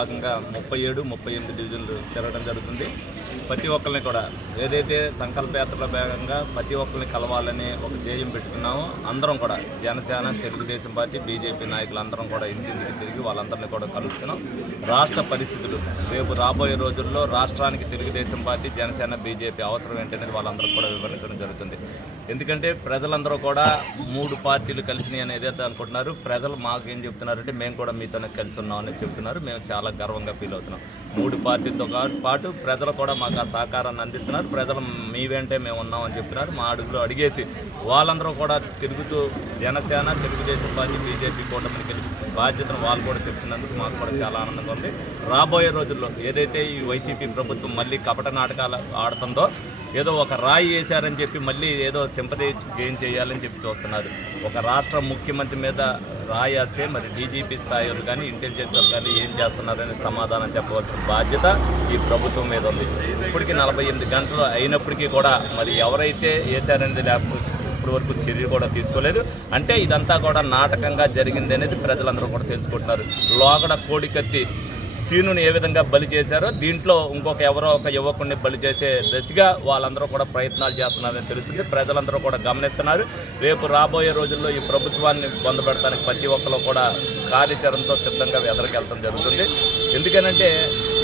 భాగంగా 37, 38 డివిజన్లు తిరగడం జరుగుతుంది. ప్రతి ఒక్కరిని కూడా ఏదైతే సంకల్పయాత్రలో భాగంగా ప్రతి ఒక్కరిని కలవాలని ఒక ధ్యేయం పెట్టుకున్నామో అందరం కూడా జనసేన, తెలుగుదేశం పార్టీ, బీజేపీ నాయకులు అందరం కూడా ఇంటింటికి తిరిగి వాళ్ళందరినీ కూడా కలుస్తున్నాం. రాష్ట్ర పరిస్థితులు రేపు రాబోయే రోజుల్లో రాష్ట్రానికి తెలుగుదేశం పార్టీ, జనసేన, బీజేపీ అవసరం ఏంటనేది వాళ్ళందరూ కూడా వివరించడం జరుగుతుంది. ఎందుకంటే ప్రజలందరూ కూడా 3 పార్టీలు కలిసినాయి అనేది అనుకుంటున్నారు. ప్రజలు మాకేం చెప్తున్నారంటే మేము కూడా మీతోనే కలిసి ఉన్నాం అనేది చెప్తున్నారు. మేము చాలా గర్వంగా ఫీల్ అవుతున్నాం. 3 పార్టీలతో పాటు ప్రజలు కూడా మాకు ఆ సహకారాన్ని అందిస్తున్నారు. ప్రజలు మీ వెంటే మేము ఉన్నామని చెప్తున్నారు. మా అడుగులో అడిగేసి వాళ్ళందరూ కూడా తిరుగుతూ జనసేన, తెలుగుదేశం పార్టీ, బీజేపీ కూటమిని గెలిపించిన బాధ్యతను వాళ్ళు కూడా చెప్తున్నందుకు మాకు కూడా చాలా ఆనందంగా ఉంది. రాబోయే రోజుల్లో ఏదైతే ఈ వైసీపీ ప్రభుత్వం మళ్ళీ కపట నాటకాలు ఆడుతుందో, ఏదో ఒక రాయి వేశారని చెప్పి మళ్ళీ ఏదో సింపతి గెయిన్ చేయాలని చెప్పి చూస్తున్నారు. ఒక రాష్ట్ర ముఖ్యమంత్రి మీద రాయి వేస్తే మరి డీజీపీ స్థాయిలు కానీ ఇంటెలిజెన్స్ కానీ ఏం చేస్తున్నారని సమాధానం చెప్పవలసిన బాధ్యత ఈ ప్రభుత్వం మీద ఉంది. ఇప్పటికీ 48 గంటలు అయినప్పటికీ కూడా మరి ఎవరైతే వేశారనేది లేకపోతే ఇప్పటి వరకు చర్య కూడా తీసుకోలేదు. అంటే ఇదంతా కూడా నాటకంగా జరిగింది అనేది ప్రజలందరూ కూడా తెలుసుకుంటున్నారు. లోగడ కోడికత్తి సీనుని ఏ విధంగా బలి చేశారో దీంట్లో ఇంకొక ఎవరో ఒక యువకుడిని బలి చేసే దశగా వాళ్ళందరూ కూడా ప్రయత్నాలు చేస్తున్నారని తెలుస్తుంది. ప్రజలందరూ కూడా గమనిస్తున్నారు. రేపు రాబోయే రోజుల్లో ఈ ప్రభుత్వాన్ని పొందబెడతానికి ప్రతి ఒక్కరు కూడా కార్యాచరణతో సిద్ధంగా ఎదరికెళ్తాం జరుగుతుంది. ఎందుకనంటే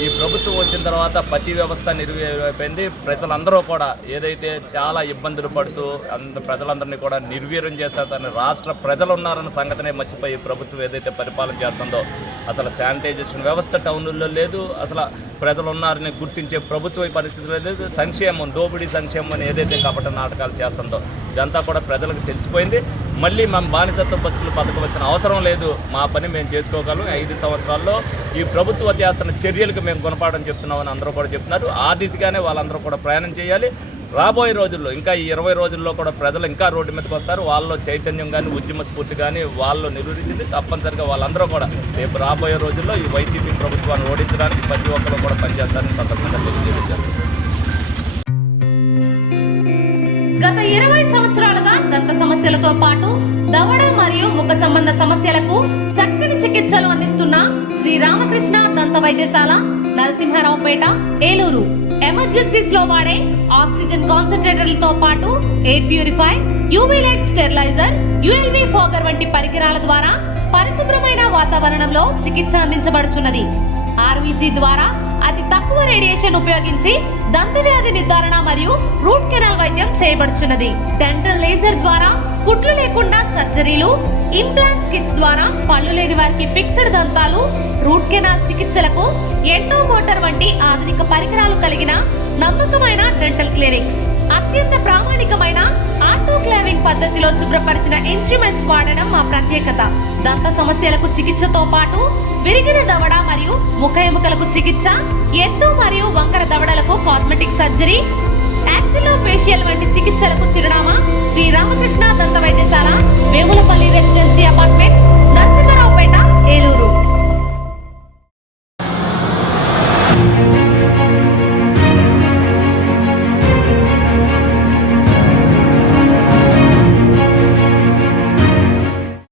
ఈ ప్రభుత్వం వచ్చిన తర్వాత ప్రతి వ్యవస్థ నిర్వీర్యమైపోయింది. ప్రజలందరూ కూడా ఏదైతే చాలా ఇబ్బందులు పడుతూ ప్రజలందరినీ కూడా నిర్వీర్యం చేస్తారని రాష్ట్ర ప్రజలు ఉన్నారన్న సంగతినే మర్చిపోయి ప్రభుత్వం ఏదైతే పరిపాలన చేస్తుందో అసలు శానిటైజేషన్ వ్యవస్థ టౌన్లో లేదు. అసలు ప్రజలు ఉన్నారని గుర్తించే ప్రభుత్వ పరిస్థితుల్లో లేదు. సంక్షేమం, దోపిడీ సంక్షేమం అని ఏదైతే కపట నాటకాలు చేస్తుందో ఇదంతా కూడా ప్రజలకు తెలిసిపోయింది. మళ్ళీ మేము బానిసత్వ బతుకులు బతకవలసిన అవసరం లేదు. మా పని మేము చేసుకోగలం. 5 సంవత్సరాల్లో ఈ ప్రభుత్వం చేస్తున్న చర్యలకు మేము గుణపాఠం చెప్తున్నామని అందరూ కూడా చెప్తున్నారు. ఆ దిశగానే వాళ్ళందరూ కూడా ప్రయాణం చేయాలి. రాబోయే రోజుల్లో ఇంకా ఈ 20 రోజుల్లో కూడా ప్రజలు ఇంకా రోడ్డు మీదకి వస్తారు. వాళ్ళలో చైతన్యం కానీ ఉద్యమ స్ఫూర్తి కానీ వాళ్ళు నిరూపించింది. తప్పనిసరిగా వాళ్ళందరూ కూడా రేపు రాబోయే రోజుల్లో ఈ వైసీపీ ప్రభుత్వాన్ని ఓడించడానికి ప్రతి ఒక్కరు కూడా పనిచేస్తారని సందర్భంగా తెలియజేశారు. గత 20 సంవత్సరాలుగా దంత సమస్యలతో పాటు దవడ మరియు ముఖ సంబంధ సమస్యలకు చక్కని చికిత్సలు అందిస్తున్న శ్రీ రామకృష్ణ దంత వైద్యశాల, నరసింహారావుపేట, ఏలూరు. ఎమర్జెన్సీస్ లో వాడే ఆక్సిజన్ కాన్సంట్రేటర్లతో పాటు air purifier, UV light steriliser, ULV fogger వంటి పరికరాల ద్వారా పరిశుభ్రమైన వాతావరణంలో చికిత్స అందించబడుచున్నది. ఆర్వీజీ ద్వారా అతి తక్కువ రేడియేషన్ ఉపయోగించి దంత వ్యాధి నిర్ధారణ మరియు రూట్ కెనాల్ వైద్యం చేయబడుచున్నది. డెంటల్ లేజర్ ద్వారా కుట్లు లేకుండా సర్జరీలు, ఇంప్లాంట్స్ కిట్స్ ద్వారా పళ్ళు లేని వారికి ఫిక్స్డ్ దంతాలు, రూట్ కెనాల్ చికిత్సలకు ఎండో మోటార్ వంటి ఆధునిక పరికరాలు కలిగిన నమ్మకమైన డెంటల్ క్లినిక్. అత్యంత ప్రామాణికమైన ఆటోక్లావింగ్ పద్ధతిలో శుభ్రపరిచిన ఇన్స్ట్రుమెంట్స్ వాడడం మా ప్రత్యేకత. దంత సమస్యలకు చికిత్సతో పాటు విరిగిన దవడ మరియు ముఖ ఎముకలకు చికిత్స, ఎత్తు మరియు వంకర దవడలకు కాస్మెటిక్ సర్జరీ, యాక్సిలోఫేషియల్ వంటి చికిత్సలకు చిరునామా శ్రీ రామకృష్ణ దంత వైద్యశాల, వేములపల్లి రెసిడెన్సీ అపార్ట్మెంట్, నరసింహారావుపేట, ఏలూరు.